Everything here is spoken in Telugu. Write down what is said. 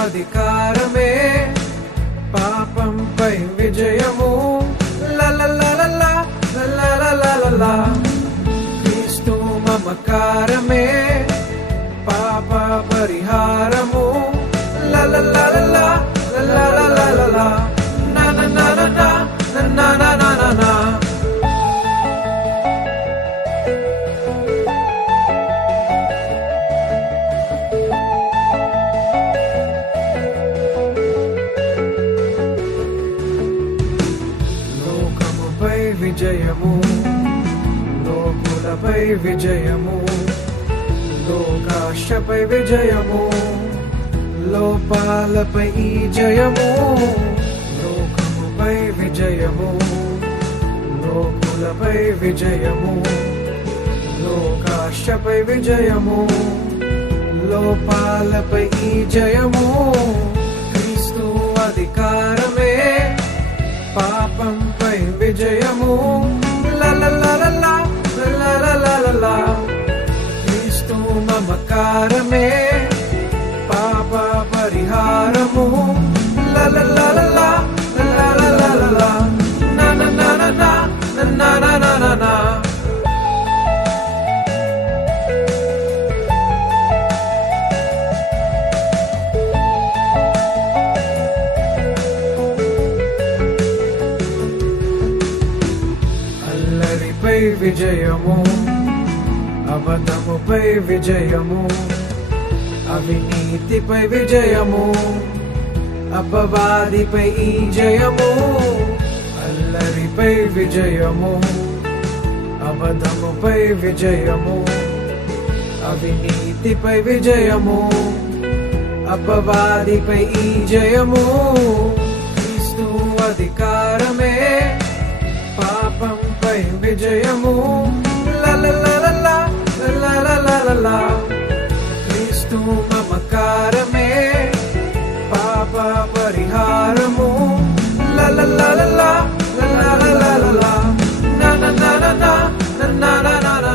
అధికారమే పాపంపై విజయము లలలలలా లలలలలా క్రీస్తు మమకారమే పాప పరిహారము లలలలలా లలలలలా నా నా నా నా నా నా నా నా నా విజయము లోకులపై విజయము లోకాశపై విజయము లోపాలపై ఈ జయము లోకముపై విజయము లోకులపై విజయము లోకాశపై విజయము లోపాలపై ఈ జయము క్రీస్తు అధికారమే పాపంపై విజయము లలలలలా లలలలలా క్రీస్తు మమకారమే పాప పరిహారము లలలలలా లలలలలా నా నా నా నా నా నా నా నా నా విజయము అబద్ధముపై విజయము అవినీతిపై విజయము అపవాదిపై ఈ జయము అల్లరిపై విజయము అబద్ధముపై విజయము అవినీతిపై విజయము అపవాదిపై ఈ జయము క్రీస్తు అధికారమే పాపంపై విజయము లలలలలా లలలలలా క్రీస్తు మమకారమే పాప పరిహారము లలలలలా లలలలలా నా నా నా నా నా నా నా నా